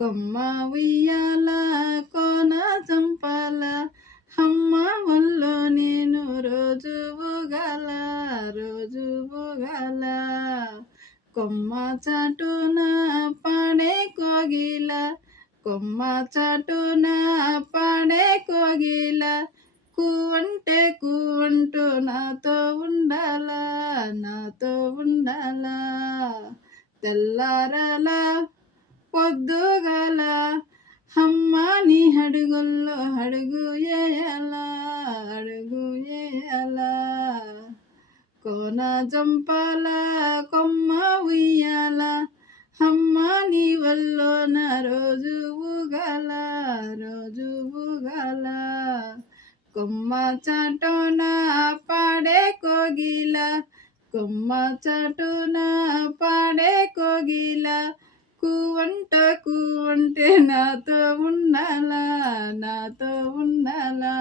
కొమ్మ ఉయ్యాల కోన చంపాల అమ్మ వల్లో నేను రోజు ఊగాల రోజు ఊగాల కొమ్మ చాటున పాడే కోగిల కొమ్మ చాటున పాడే కోగిల కూవంటే కూవంటూ నాతో ఉండాలా నాతో ఉండాలా తెల్లారలా పొద్దుగల అమ్మ నీ అడుగుల్లో అడుగు వేయాలా అడుగు వేయాలా కోన జంపాల కొమ్మ ఉయ్యాల అమ్మ నీ వల్లో నా రోజు ఊగాల రోజు ఊగాల కొమ్మ చాటున పాడే కోగిల కొమ్మ చాటున పాడే కోగిల కూవంటే నాతో ఉండాలా నాతో ఉండాలా